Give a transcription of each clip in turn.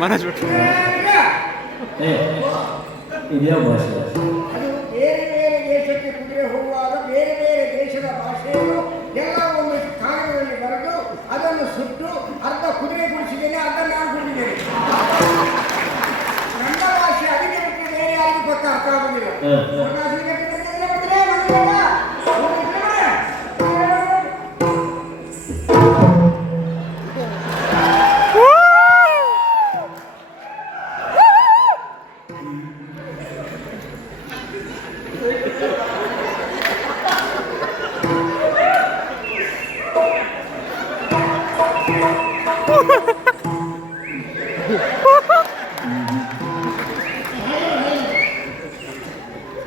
ಮನಸ್ ಬಿಟ್ಟು ಇಲ್ಲ. ಏ ಇದ್ಯಾವ ಭಾಷೆ? ಅದು ಬೇರೆ ಬೇರೆ ದೇಶಕ್ಕೆ ಕುದುರೆ ಹೋಗುವಾಗ ಬೇರೆ ಬೇರೆ ದೇಶದ ಭಾಷೆಯನ್ನು ಎಲ್ಲ ಒಂದು ಕಾಗದದಲ್ಲಿ ಬರೆದು ಅದನ್ನು ಸುಟ್ಟು ಅರ್ಧ ಕುದುರೆ ಕುಡಿಸಿದ್ದೇನೆ ಅರ್ಧ ನಾನು ಕುಡಿದಿದ್ದೇನೆ ನನ್ನ ಭಾಷೆ ಅದಕ್ಕೆ ಬೇರೆ ಯಾರಿಗೂ ಪಕ್ಕ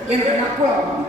얘는 나쁘라고.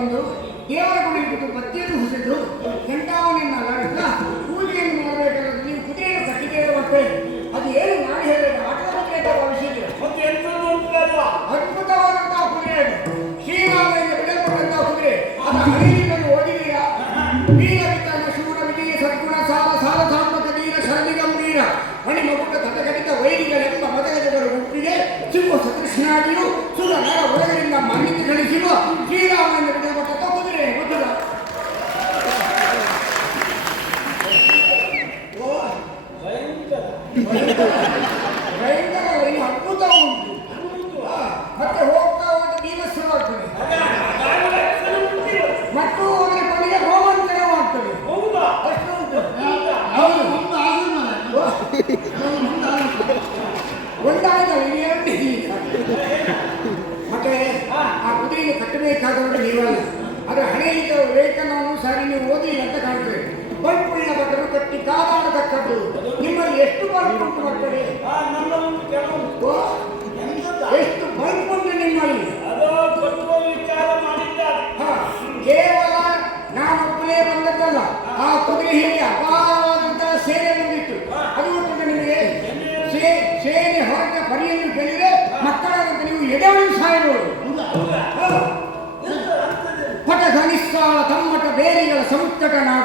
ತಂದು ದೇವರ ಗುಡಿಗೆ ಬತ್ತಿಯನ್ನು ಹುಸಿದು ಗಂಟಾವನೆಯನ್ನು ಅಲಾಡಿಸ ಪೂಜೆಯನ್ನು ಮಾಡಬೇಕಾದ್ರೆ ನೀವು ಕುದುರೆಯನ್ನು ಕಟ್ಟಿಗೆ ಮತ್ತೆ ಅದು ಏನು ನಾನು ಹೇಳಿದ ಆಟದ ಕುದುರೆ ಅಂತ ಭಾವಿಸಿದ್ದೀರ ಮತ್ತೆ ಎಂಥದ್ದು ಅದ್ಭುತವಾದಂತಹ ಕುದುರೆ ಅದು. ಶ್ರೀರಾಮನಿಂದ ಬಿಡಲ್ಪಟ್ಟಂತಹ ಕುದುರೆ. ಅದು ಹರಿಯನ್ನು ಓದಿದೀರ ವೀರ ವಿತನ ಶೂರ ವಿಜಯ ಸದ್ಗುಣ ಸಾಲ ಸಾಲ ಸಾತ್ಮಕ ಧೀರ ಶರದಿ ಗಂಭೀರ ಮಣಿ ಮಗುಟ ತಟಗಡಿತ ವೈರಿಗಳೆಂಬ ಮದಗಜಗಳ ಗುಂಪಿಗೆ ಸಿಂಹ ಸದೃಶನಾಗಿಯೂ ಸುರ ನರ ಮನ್ನಿತು ಗಳಿಸಿರುವ ಕುದುರೆಗೆ ಕಟ್ಟಬೇಕಾದವರು ನೀವಲ್ಲ ಅದರ ಹಣೆಯಿಂದ ಲೇಖನವನ್ನು ಸರಿ ನೀವು ಓದಿಲ್ಲ ಅಂತ ಕಾಣ್ತೇವೆ ಬಲ್ಪುಳ್ಳ ಭಟರು ಕಟ್ಟಿ ಕಾದಾಡತಕ್ಕದ್ದು ಡೇರಿಗಳ ಸಂಯುಕ್ತಕ ನಾಡ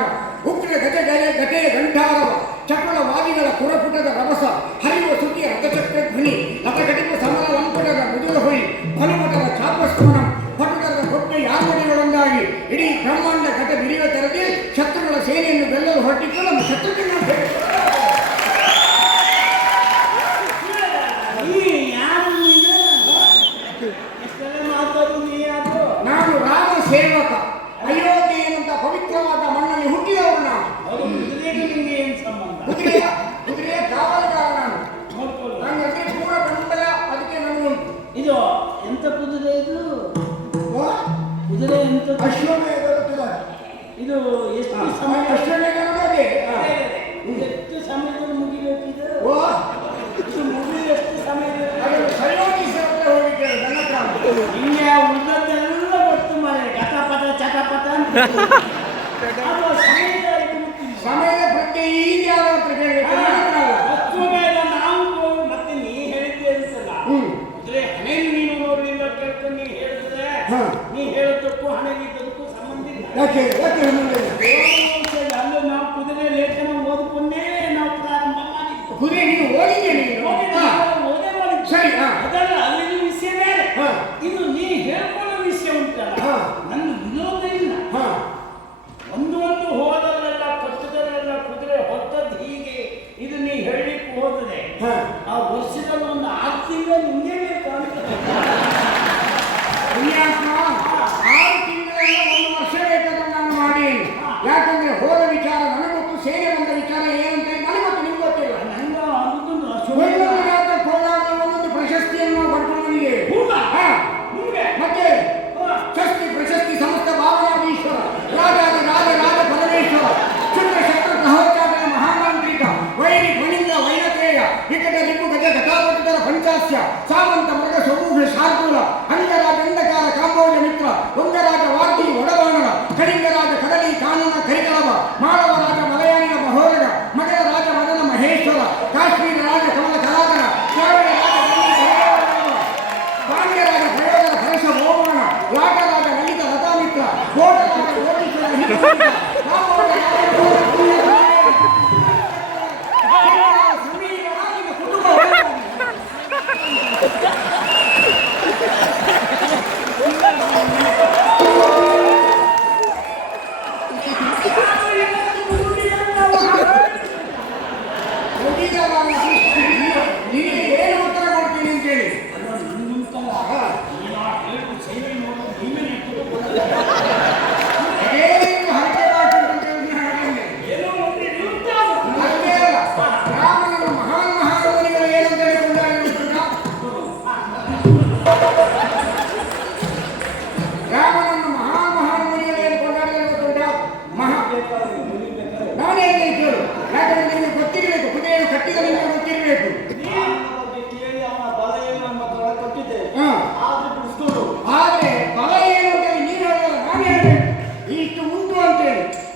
ಉಗ್ರ ಗಜ ಗಜೆಯ ಗಟೆ ಗಂಟಾರವ ಚಪಲವಾದಿಗಳ ಕುರಪುಟದ ರಭಸ, ಹರಿಯುವ ಸುಖಿಯ ರಥಚಕ್ರ ಧ್ವನಿ ಲತಕಟಿಪ ಸಮಲ ಲಂಪಟದ ಮುದುಳ ಹೊಳಿ ಹನುಮಟದ ಚಾಪಸ್ಮರಣ ಪಟುಟದ ಹೊಟ್ಟೆ ಯಾತನೆಗಳೊಂದಾಗಿ ಇಡೀ ಬ್ರಹ್ಮಾಂಡ ಗಜ ಬಿರಿಯ ತೆರದಿ ಶತ್ರುಗಳ ಸೇನೆಯನ್ನು ಬೆಲ್ಲಲು ಹೊಟ್ಟಿಕೊಂಡು ನಮ್ಮ ಶತ್ರುಗಳ ಇದು ಎಂತ ಕುದುರೆ ಇದು? ಕುದುರೆ ಎಂತ ಅಶ್ವಮೇಧ ಇದು ಎಷ್ಟು ಸಮಯ? ಅಶ್ವಮೇಧವಾಗಿ ಎಷ್ಟು ಸಮಯದಲ್ಲಿ ಮುಗಿಬೇಕಿದೆ ಇದು? ಎಷ್ಟು ಸಮಯ ಸರಿಯಾಗಿ ಹಿಂಗೆ ಉಳಿದದ್ದೆಲ್ಲ ಗೊತ್ತು ಮಾಡಿ ಕಥಪಥ ಚಟಪಥ ಸಮಯದ ಬಗ್ಗೆ ಈಗ ಯಾರ ಹತ್ರ ಯಾಕೆ ಯಾಕೆ ಅಲ್ಲೂ ನಾವು ಕುದುರೆ ಲೇಖನ ಓದಿಕೊಂಡೇ ನಾವು ಪ್ರಾರಂಭ ಮಾಡಿ ಕುದುರೆ ನೀವು ಓದಿದ್ದೇನೆ ಓದಿ ಓದೇ ಮಾಡಿ ಸರಿ ಅದಲ್ಲ ಅಲ್ಲಿ Thank you.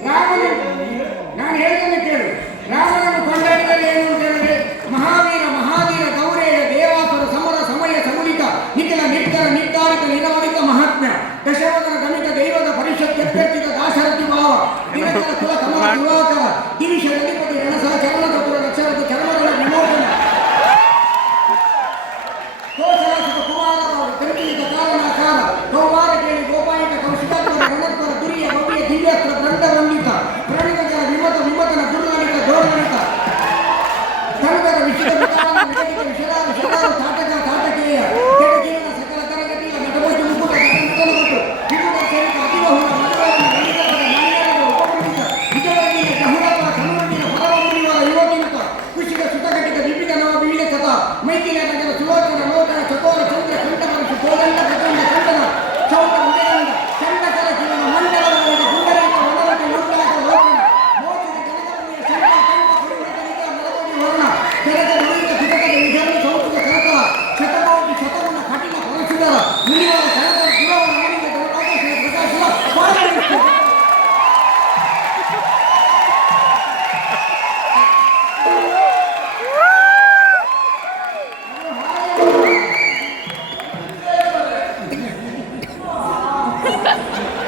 ರಾಮನ ನಾನು ಹೇಳಿದ್ದನ್ನು ಕೇಳು. ರಾಮನನ್ನು ಏನು ಅಂತ ಮಹಾವೀರ ಮಹಾವೀರ ಗೌರೇಯ ದೇವಾಸುರ ಸಮರ ಸಮಯ ಸಮುಲಿತ ನಿಖಿಲ ನಿರ್ಧಾರ ನಿರ್ಧಾರಿತ ನಿನವರಿತ ಮಹಾತ್ಮ ದಶವದರ ಗಣಿತ ದೈವದ ಪರಿಷತ್ ಎತ್ತೆತ್ತಿದ ಭಾವ ದಿನಕರ ಕುಲ ಸಮಾಜ ಯುವಕರ Ha ha ha!